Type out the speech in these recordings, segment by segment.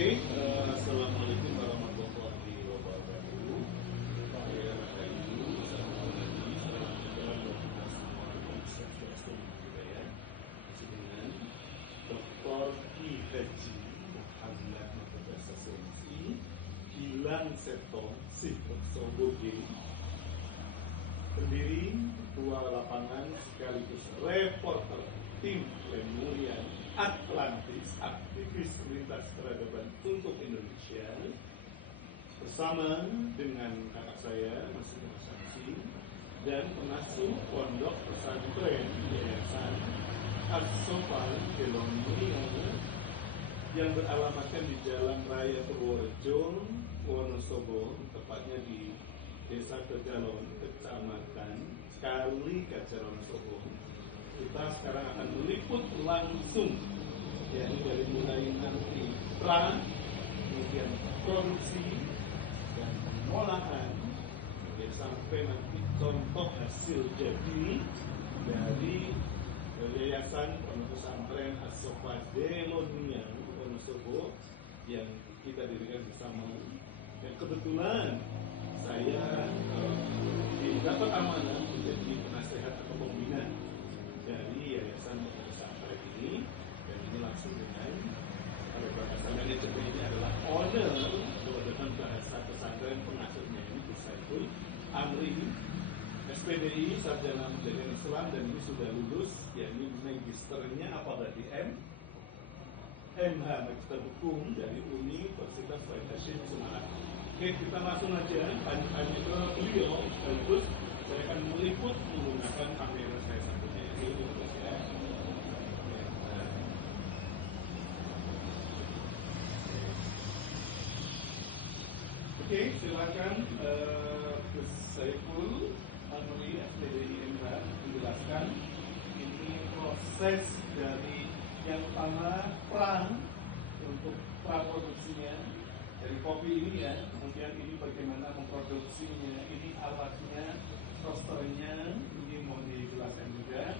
Assalamualaikum warahmatullahi wabarakatuh. Saya Rahayu, bersama lagi dalam budaya dengan Dr. Ki Haji Muhammad Muhammad Sasensi Gilang Setong Sitosoboge, pendiri, ketua lapangan sekaligus reporter tim Lemulian Atlantis, aktivis lintas peradaban untuk Indonesia, bersama dengan kakak saya Mas Samsi dan pengasuh pondok pesantren Yayasan As-Sofal Kelonio yang beralamatkan di Jalan Raya Purworejo, Wonosobo, tepatnya di Desa Tegalon, Kecamatan Kali Kajar, Wonosobo. Kita sekarang akan meliput langsung, yakni dari mulai nanti kemudian produksi dan pengolahan, sampai nanti contoh hasil jadi dari Yayasan Pondok Pesantren As-Sofal Kelonio Wonosobo yang kita dirikan bersama. Dan kebetulan saya dapat amanah menjadi penasehat atau pembina dari Yayasan Pondok Pesantren ini, dan ini langsung dengan bahasa manajemen ini adalah owner atau dengan bahasa pesantren pengasuhnya ini Saiful Amri, SPDI Sarjana Pendidikan Islam, dan ini sudah lulus, yakni magisternya apa tadi MH Magister Hukum dari Universitas Wahid Hasyim Semarang. Oke, kita langsung aja tanya ke beliau, sekaligus saya akan meliput menggunakan kamera saya satunya ini ya. Oke, silakan Gus Saiful Amri SPDI MH menjelaskan ini proses dari yang pertama untuk praproduksinya dari kopi ini ya, kemudian ini bagaimana memproduksinya, ini alatnya, rosternya, ini mau dijelaskan juga,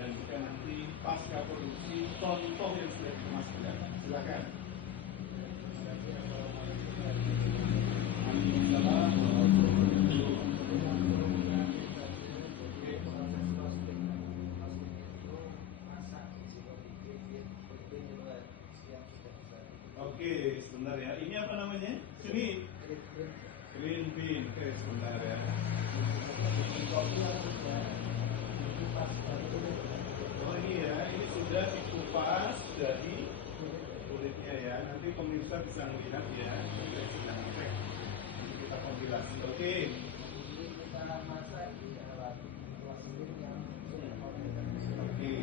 dan juga nanti pasca produksi contoh yang sudah dikemaskan. Silakan. Oke, sebentar ya. Ini apa namanya? Sini. Green bean. Oke, sebentar ya. Oh ini ya, ini sudah dikupas dari kulitnya ya. Nanti pemirsa bisa melihat ya. Saya sedang cek. Ini kita kompilasi. Oke. Kita masak di dalam yang oke.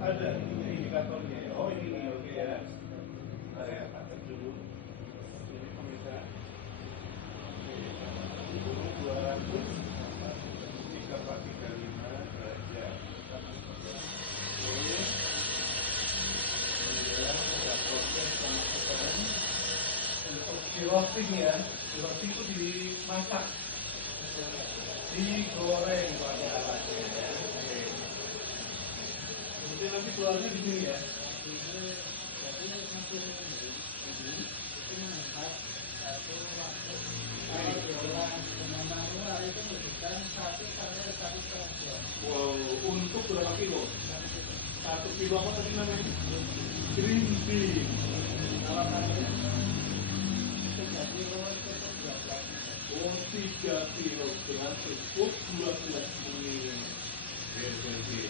Ada indikatornya ya. Oh ini oke ya. Bentar ya, catat dulu. Ini pemirsa. 200 derajat. Oke. Ada proses sama sekarang. Untuk di roasting ya. Di roasting itu dimasak, digoreng pada alatnya. Kemudian nanti keluarnya di sini ya. Jadi hasil ini itu mengangkat satu waktu. Kalau diolah dengan manual itu memberikan 1-1,5 jam. Wow, untuk berapa kilo? 1 kilo apa tadi namanya? Green bean. Kalau kalian 3 kilo itu 12. Oh, 3 kilogram cukup 12 menit. Oke.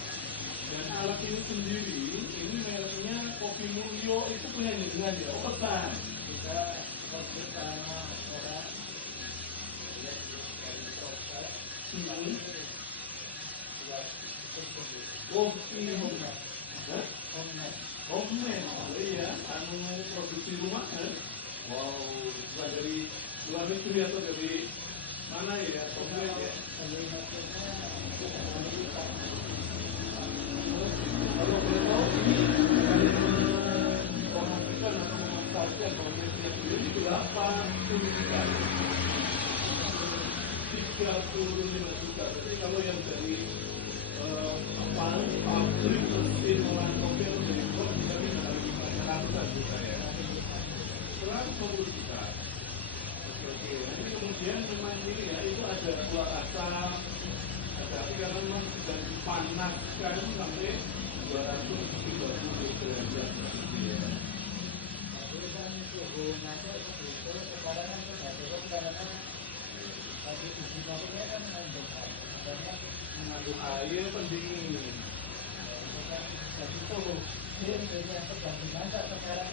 Dan alat ini sendiri, ini mereknya Kopi Mulyo, itu punya jenengan ya? Oh, pesan. Kita kopi sama orang dari proses. Kopi homemade. Homemade, iya. Anu produksi rumah kan? Wow, bukan dari luar negeri atau dari mana ya? Homemade ya? Kalau boleh tahu ini menghasilkan atau memanfaatkan proses yang sendiri berapa unit? 35 juta. Jadi kalau yang dari pabrik mesin olahan kopi atau dari luar kita bisa lebih banyak ratusan juta ya. 150 juta. Oke, nanti kemudian memang ini ya itu ada keluar asap, tapi karena memang sudah dipanaskan sampai 230 derajat ya. Tapi kan suhu ngaca itu sekarang kan nggak turun karena tadi uji kopinya kan mengandung air, karena Mengandung air pendingin. itu kan jadi suhu yang sedang dimasak sekarang.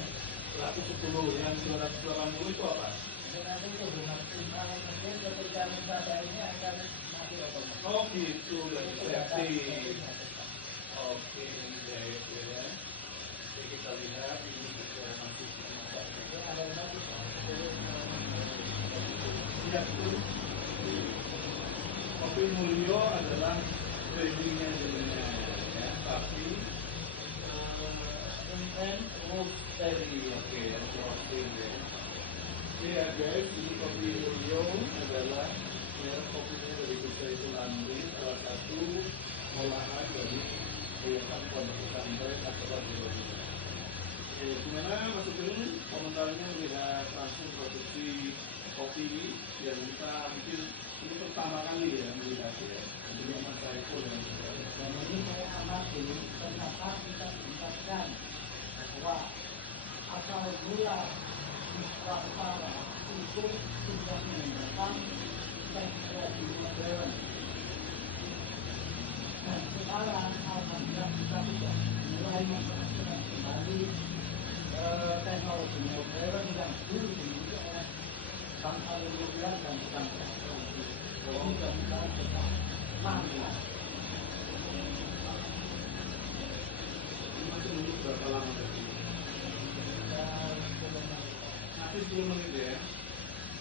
110 yang 280 itu apa? Nanti suhu maksimal mungkin ketika misalnya ini akan mati otomatis. Oh gitu, dari safety. Oke, ini jahit ya. Jadi kita lihat ini juga masih masak. Itu ada mati. Siap tuh. Kopi Mulyo adalah brandingnya jadinya ya, tapi Intense Roastery, oke, roasting ya. Oke ya guys, ini Kopi Mulyo adalah merek kopinya dari Kusaitul Amri, salah satu olahan dari Yayasan Pondok Pesantren Asal Indonesia. Oke, gimana Mas Sugeng komentarnya melihat langsung produksi kopi yang kita mungkin ini pertama kali ya melihat ya, sebelum Mas Saiful yang Dan ini saya amati kenapa kita tingkatkan bahwa asal gula Nusantara itu sudah menggunakan teknologi modern. Dan sekarang alhamdulillah kita sudah mulai memperhatikan kembali teknologi modern yang dulu dimiliki oleh bangsa Indonesia dan bangsa Indonesia. Ini sudah kita tetap mangga. ini masih menunggu berapa lama tadi? Nanti 10 menit ya.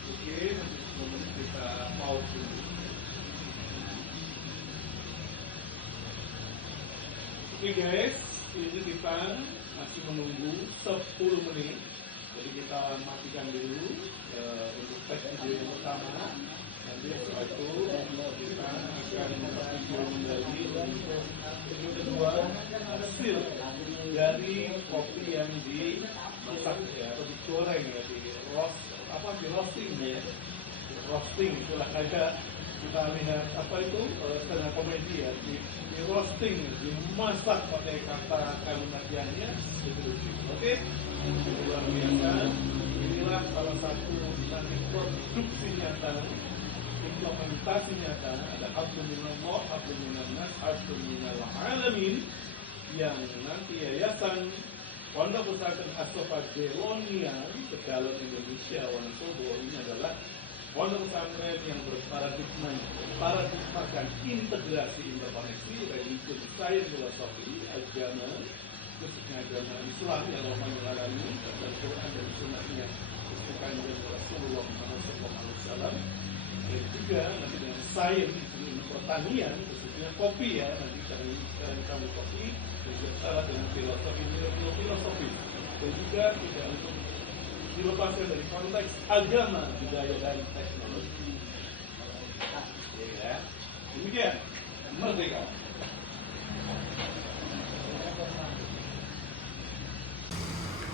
Oke, nanti 10 menit kita pause dulu. Oke guys, ini kita masih menunggu 10 menit. Jadi kita matikan dulu untuk tes video yang pertama. Nanti setelah itu kita akan video kembali video kedua hasil dari kopi yang dimasak ya atau digoreng ya di roasting ya. Roasting itulah kayak kita lihat apa itu tengah komedi ya di roasting, dimasak pakai kata kalimat yangnya itu. Oke, luar biasa. Inilah salah satu nanti produksi nyata, implementasi nyata ada Abdullah, Abdullah, Abdullah Alamin yang nanti yayasan Pondok Pesantren As-Safa Belonia Tegalon Indonesia Wonosobo ini adalah pondok pesantren yang berparadigmakan integrasi interkoneksi religion, sains, filosofi, agama, khususnya agama Islam yang mengalami dan Quran dan Sunnahnya disebutkan oleh Rasulullah Muhammad SAW. Dan juga nanti dengan sains, dengan pertanian, khususnya kopi ya, nanti sekarang kamu kopi, dan juga dengan filosofi, dan juga tidak untuk dilepaskan dari konteks agama, budaya, dan teknologi. Ya, demikian merdeka.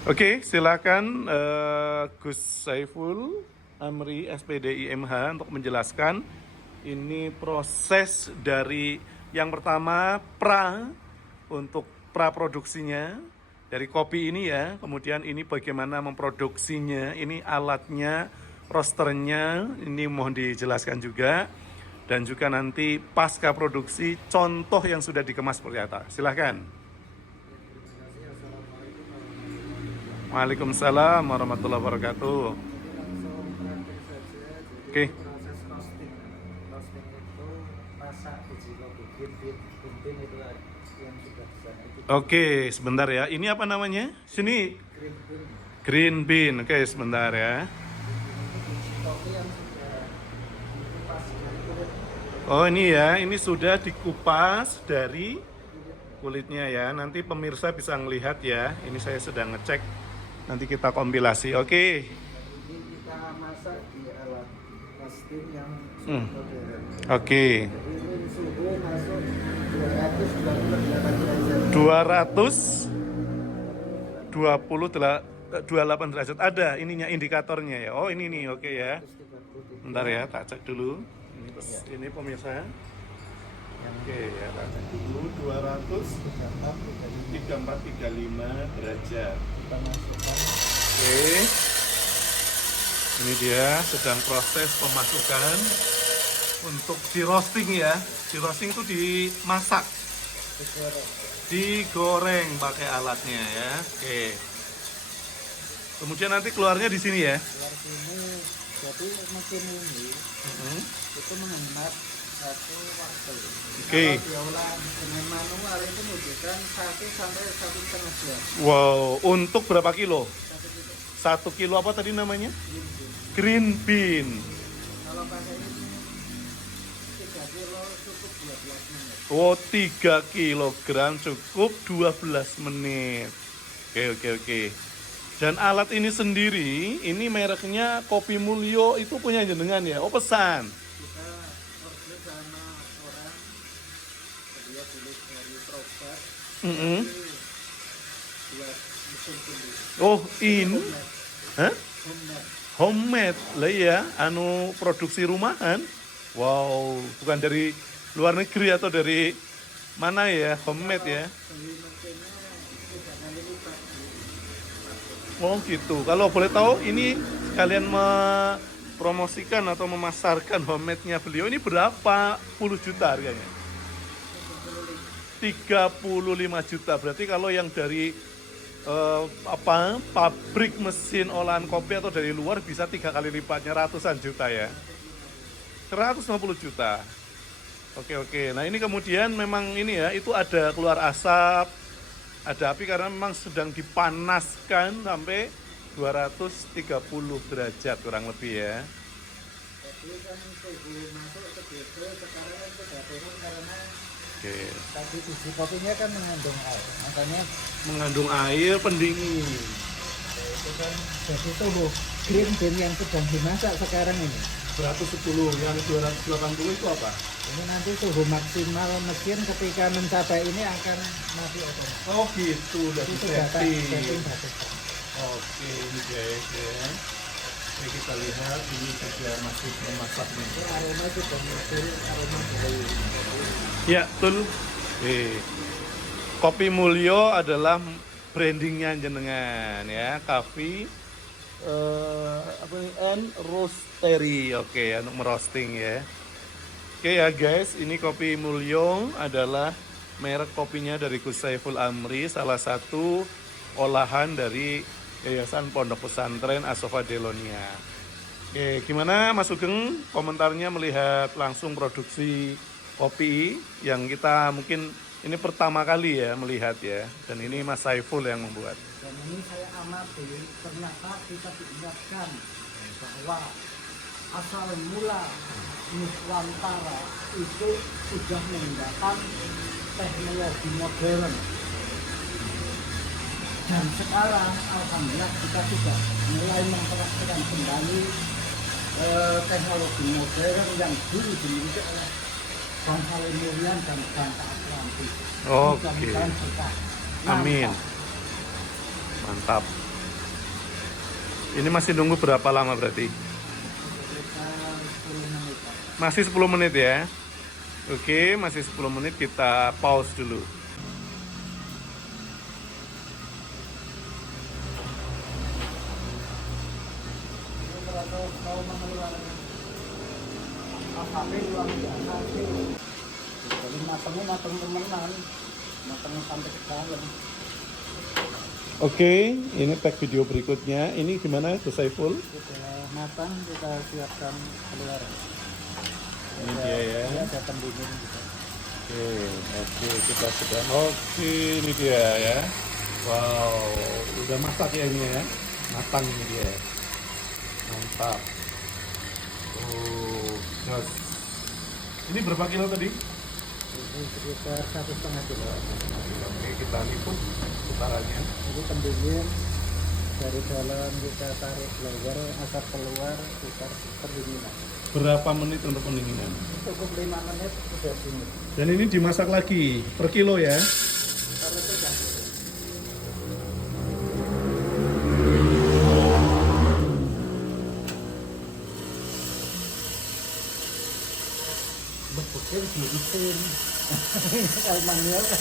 Oke, silakan Gus Saiful Amri SPDI MH untuk menjelaskan ini proses dari yang pertama untuk praproduksinya dari kopi ini ya, kemudian ini bagaimana memproduksinya, ini alatnya, roasternya, ini mohon dijelaskan juga, dan juga nanti pasca produksi contoh yang sudah dikemas seperti apa. Silahkan. Waalaikumsalam warahmatullahi wabarakatuh. Oke. Proses roasting itu masak biji kopi bin itu yang sudah disana. Oke, sebentar ya. Ini apa namanya? Sini. Green bean. Oke, sebentar ya. Kopi yang sudah dikupas dari kulit. Oh ini ya, ini sudah dikupas dari kulitnya ya. Nanti pemirsa bisa ngelihat ya. Ini saya sedang ngecek. Nanti kita kompilasi. Oke. Ini kita masak di alat roasting yang Hmm. modern. Oke. Jadi ini suhu masuk 228 derajat. 228 derajat. Ada ininya indikatornya ya. Oh, ini nih. Oke ya. 133. Bentar ya, tak cek dulu. Ini pemirsa. Oke ya, tak cek dulu. 234,35 derajat. Kita masukkan. Oke. Ini dia sedang proses pemasukan untuk di roasting ya. Di roasting itu dimasak, Digoreng. digoreng pakai alatnya ya. Oke. Kemudian nanti keluarnya di sini ya. Keluar sini, jadi mesin ini itu menghemat satu waktu. Oke. Kalau diolah dengan manual itu membutuhkan 1 sampai 1,5 jam. Wow, untuk berapa kilo? 1 kilo. 1 kilo apa tadi namanya? Ini. Green bean. Kalau pakai ini 3 kilo cukup 12 menit. Oh, 3 kilogram cukup 12 menit. Oke. Dan alat ini sendiri, ini mereknya Kopi Mulyo, itu punya jenengan ya? Oh, pesan. Kita order sama orang, dia tulis dari Probat, Mm-mm. buat mesin sendiri. Oh, ini? Homemade. Hah? Homemade. Homemade. Lah iya, anu produksi rumahan. Wow, bukan dari luar negeri atau dari mana ya? Homemade ya? Beli mesinnya 3 kali lipat. Oh gitu. Kalau boleh tahu ini kalian mempromosikan atau memasarkan homemade-nya beliau ini berapa puluh juta harganya? 35 juta. Berarti kalau yang dari pabrik mesin olahan kopi atau dari luar bisa 3 kali lipatnya, ratusan juta ya. 150 juta. Oke. Nah, ini kemudian memang ini ya, itu ada keluar asap, ada api karena memang sedang dipanaskan sampai 230 derajat kurang lebih ya. Jadi kan suhu masuk segitu, sekarang kan sudah turun karena Oke. tadi biji kopinya kan mengandung air, makanya Mengandung air pendingin. itu kan jadi suhu green bean yang sedang dimasak sekarang ini. 110, yang 280 itu apa? Ini nanti suhu maksimal mesin ketika mencapai ini akan mati otomatis. Oh gitu, udah Itu sudah setting setting. bagus. Oke, ini guys ya. Ini kita lihat, ini juga masih memasak nih. Ini aroma sudah muncul, aroma dari Ya, betul. Kopi Mulyo adalah brandingnya jenengan ya, Cafe apa ini, and Roastery. Oke ya, untuk merosting ya. Oke ya guys, ini Kopi Mulyo adalah merek kopinya dari Gus Saiful Amri, salah satu olahan dari Yayasan Pondok Pesantren Asofa Delonia. Oke, gimana Mas Sugeng komentarnya melihat langsung produksi kopi yang kita mungkin ini pertama kali ya melihat ya, dan ini Mas Saiful yang membuat. dan ini saya amati ternyata kita diingatkan bahwa asal mula Nuswantara itu sudah menggunakan teknologi modern. Dan sekarang alhamdulillah kita sudah mulai mempraktikkan kembali teknologi modern yang dulu dimiliki oleh bangsa Lemurian dan bangsa Atlantis. Oke. Mudah-mudahan berkah. Amin. Mantap. Ini masih nunggu berapa lama berarti? Sekitar 10 menit. Pak. Masih 10 menit ya. Oke, masih 10 menit kita pause dulu. Ini kalau mau mengeluarkan asapnya luar biasa sih. Jadi matangnya matang temenan, matang sampai ke dalam. Oke, ini tag video berikutnya. Ini gimana Gus Saiful? Sudah matang, kita siapkan keluar. Ini dia ya. Ini ada pendingin juga. Oke, kita sudah. Oke, ini dia ya. Wow, udah masak ya ini ya. Matang ini dia. Mantap. Oh, gas. Ini berapa kilo tadi? Ini sekitar 1,5 kilo. Oke, kita liput putarannya. Jadi pendingin dari dalam kita tarik blower, asap keluar, kita pendinginan. Berapa menit untuk pendinginan? Cukup 5 menit sudah dingin. Dan ini dimasak lagi per kilo ya? Kalau sudah berpikir dihitung. Kalau manual kan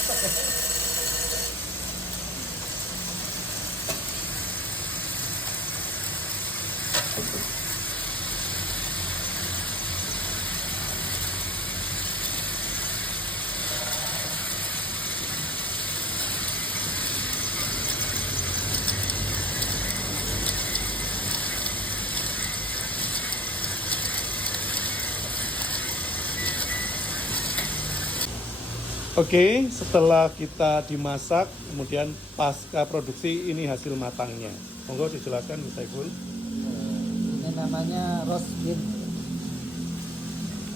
Oke, setelah kita dimasak, kemudian pasca produksi ini hasil matangnya. Monggo dijelaskan, Mas Saiful. ini namanya roast beef.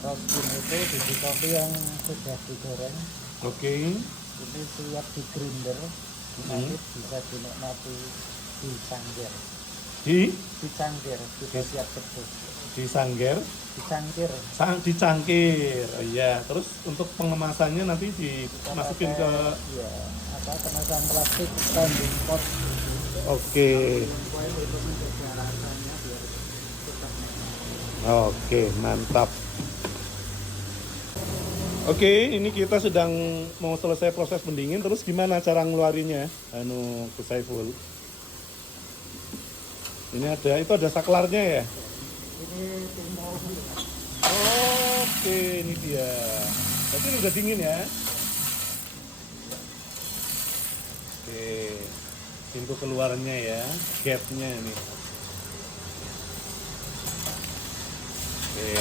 Roast beef itu biji kopi yang sudah digoreng. Oke, Ini siap di grinder. Nanti bisa dinikmati di cangkir. Dicangkir, kita siap pedes. disangger, Dicangkir. dicangkir. Oh, iya, terus untuk pengemasannya nanti dimasukin ke. Ya, kemasan plastik standing pot. Oke, Foil itu menjaga rasanya biar tetap nikmat. oke, mantap. Oke, ini kita sedang mau selesai proses pendingin. Terus gimana cara ngeluarinnya? Gus Saiful. Ini ada saklarnya ya? Ini tinggal Oke, ini dia. Berarti ini udah dingin ya? Oke, pintu keluarnya ya, gapnya ini. Oke.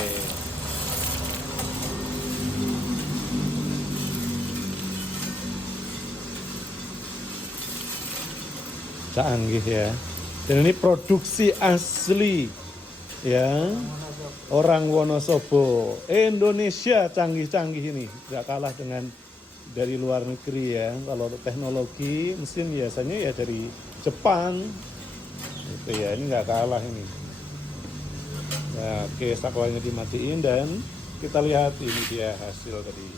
Canggih ya. Dan ini produksi asli ya. Orang Wonosobo, Indonesia canggih-canggih ini, nggak kalah dengan dari luar negeri ya. Kalau teknologi mesin biasanya ya dari Jepang, itu ya, ini nggak kalah ini. Nah, oke, saklarnya dimatiin dan kita lihat ini dia hasil tadi.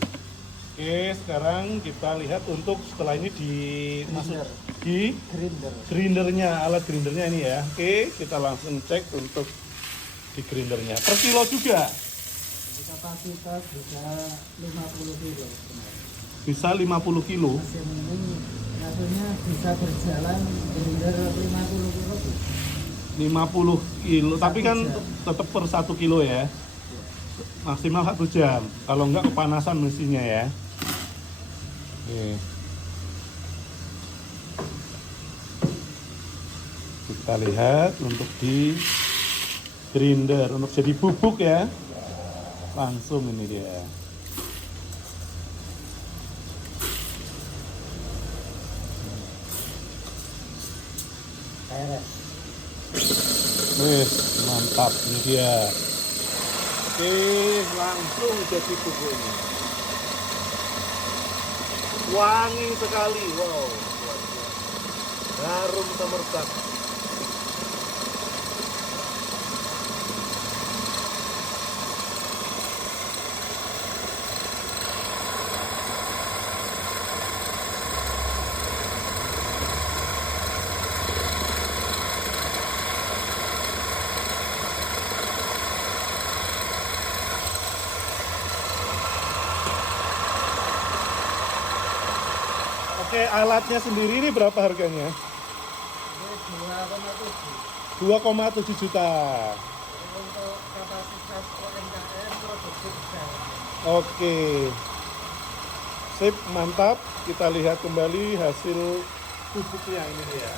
Oke, sekarang kita lihat untuk setelah ini dimasuk di grinder. grindernya, alat grindernya ini ya. Oke, kita langsung cek untuk di grindernya. Per kilo juga? Kapasitas bisa 50 kilo. Bisa 50 kilo. Mesin ini katanya bisa berjalan grinder 50 kilo. 50 kilo, tapi kan jam. tetap per 1 kilo ya. Maksimal 1 jam. Kalau enggak kepanasan mesinnya ya. Oke. Kita lihat untuk di grinder untuk jadi bubuk ya, langsung ini dia. Wih, mantap ini dia. Oke, langsung jadi bubuk ini. Wangi sekali, wow. Harum semerbak. Oke, alatnya sendiri ini berapa harganya? Ini 2,7. 2,7 juta. Untuk kapasitas UMKM produksi besar. Oke. Sip, mantap. Kita lihat kembali hasil bubuknya ini ya.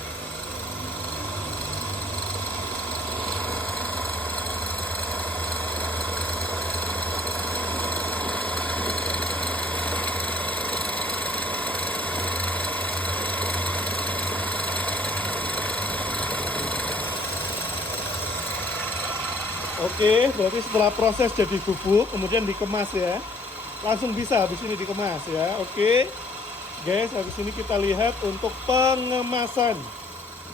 Oke, berarti setelah proses jadi bubuk, kemudian dikemas ya. Langsung bisa habis ini dikemas ya. Oke, guys, habis ini kita lihat untuk pengemasan.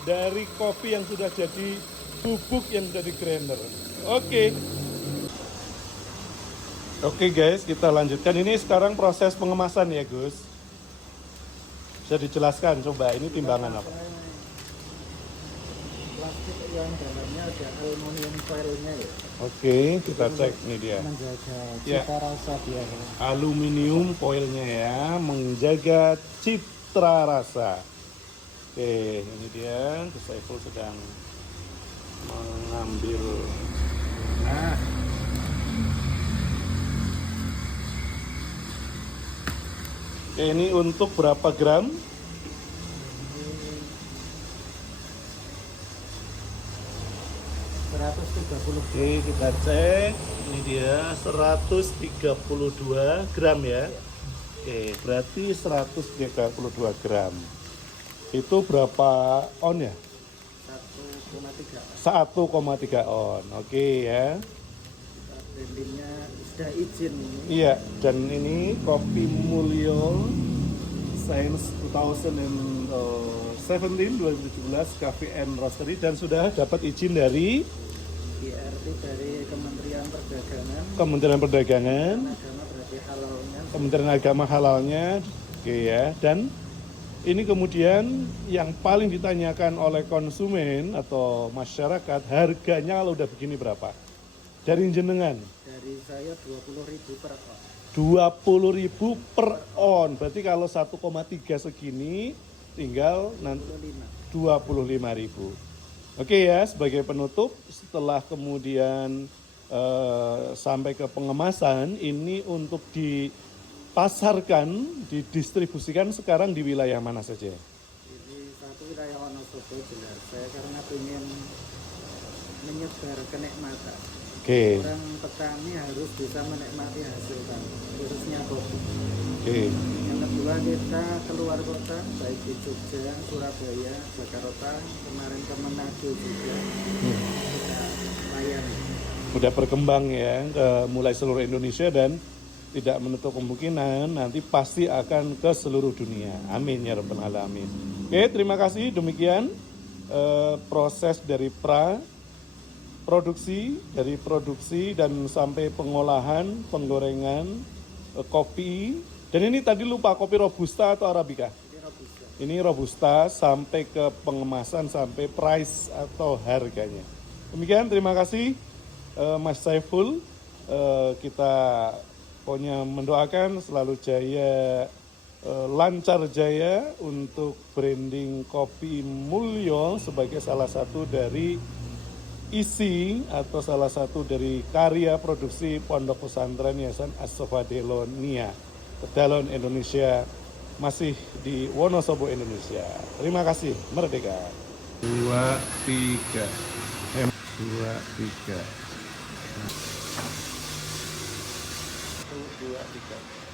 dari kopi yang sudah jadi bubuk yang sudah di grinder. Oke. Oke guys, kita lanjutkan. Ini sekarang proses pengemasan ya Gus. Bisa dijelaskan coba ini timbangan apa? Plastik yang dalamnya ada aluminium foilnya ya. Oke, kita cek ini dia. Menjaga Ya. cita rasa biar Aluminium foilnya ya, menjaga citra rasa. Oke, ini dia. Gus Saiful sedang mengambil. Nah, oke, ini untuk berapa gram? 130. Oke, kita cek. Ini dia 132 gram ya. Oke, berarti 132 gram. Itu berapa on ya? 1,3. 1,3 on. Oke ya. Blendingnya sudah izin ini. Iya, dan ini kopi Mulyo Science 2017 Cafe and Roastery dan sudah dapat izin dari BRT dari Kementerian Perdagangan. Kementerian Perdagangan, Agama berarti halalnya. Kementerian Agama halalnya. Oke ya, dan ini kemudian yang paling ditanyakan oleh konsumen atau masyarakat, harganya kalau udah begini berapa? Dari jenengan? Dari saya 20.000 per on. 20.000 per on. Berarti kalau 1,3 segini tinggal nanti 25.000. Oke ya, sebagai penutup setelah kemudian sampai ke pengemasan ini untuk dipasarkan, didistribusikan sekarang di wilayah mana saja? Ini satu wilayah Wonosobo jelas. Saya karena ingin menyebar kenikmatan. Oke. Orang petani harus bisa menikmati hasil tani, khususnya kopi. Oke. Yang kedua kita keluar kota, baik di Jogja, Surabaya, Jakarta, kemarin ke Manado juga kita layani. Udah berkembang ya ke mulai seluruh Indonesia dan tidak menutup kemungkinan nanti pasti akan ke seluruh dunia. Amin ya rabbal alamin. Oke, terima kasih. Demikian proses dari produksi dan sampai pengolahan, penggorengan kopi. Dan ini tadi lupa, kopi Robusta atau Arabica? Ini Robusta. Ini Robusta sampai ke pengemasan, sampai price atau harganya. Demikian, terima kasih Mas Saiful. Kita pokoknya mendoakan selalu jaya, lancar jaya untuk branding kopi Mulyo sebagai salah satu dari isi atau salah satu dari karya produksi Pondok Pesantren Yayasan As-Sofa Delonia, Dalon Indonesia, masih di Wonosobo, Indonesia. Terima kasih, merdeka. 2, 3. 2, 3. 1, 2, 3.